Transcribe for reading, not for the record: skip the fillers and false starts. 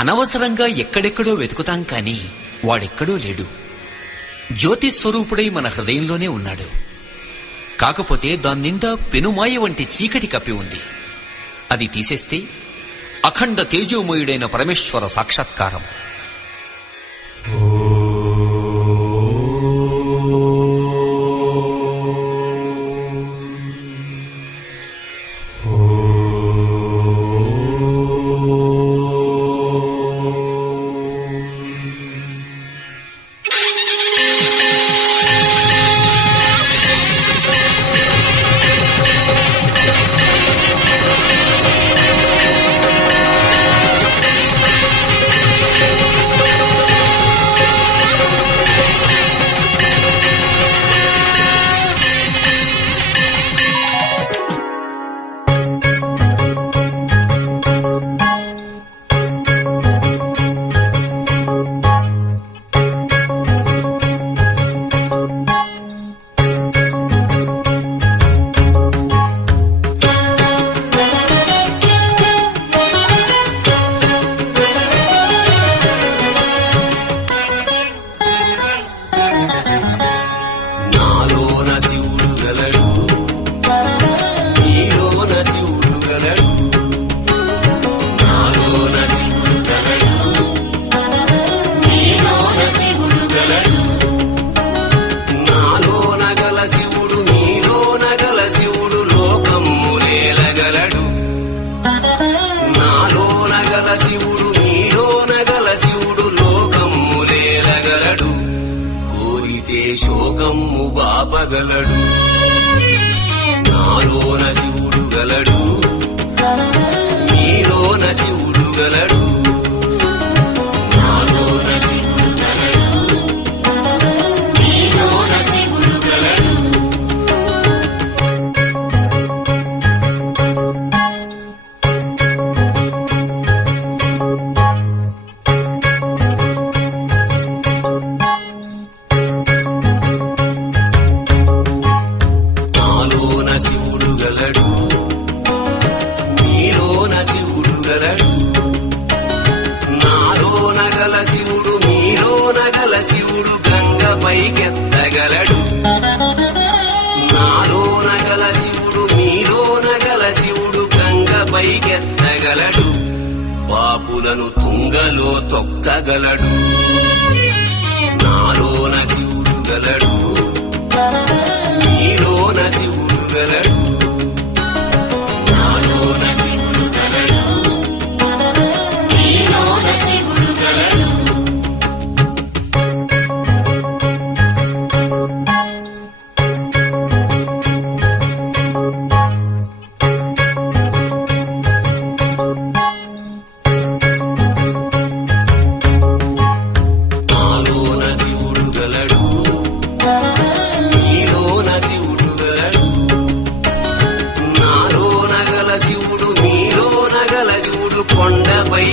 అనవసరంగా ఎక్కడెక్కడో వెతుకుతాం కాని వాడెక్కడో లేడు. జ్యోతి స్వరూపుడై మన హృదయంలోనే ఉన్నాడు. కాకపోతే దాన్నిండా పెనుమాయ వంటి చీకటి కప్పి ఉంది. అది తీసేస్తే అఖండ తేజోమయుడైన పరమేశ్వర సాక్షాత్కారం. శోకమ్ము బాపగలడు. నాలోన శివుడు గలడు, నీలోన శివుడు గలడు. నాలోన శివుడు గలడు, నీలోన శివుడు గలడు. శివుడు గలడు, నీలోన శివుడు గలడు. నాలోన గల శివుడు, నీలోన గల శివుడు గంగ పైకెత్తగలడు. నాలోన గల శివుడు, నీలోన గల శివుడు గంగ పైకెత్తగలడు. పాపులను తుంగలో తొక్కగలడు. నాలోన శివుడు గలడు, నీలోన శివుడు గలడు. నాలోన శివుడు గలడు, నీలోన శివుడు గలడు. నాలోన శివుడు గలడు, నీలోన శివుడు గలడు. నాలోన గల శివుడు, నీలోన గల శివుడు కొండపై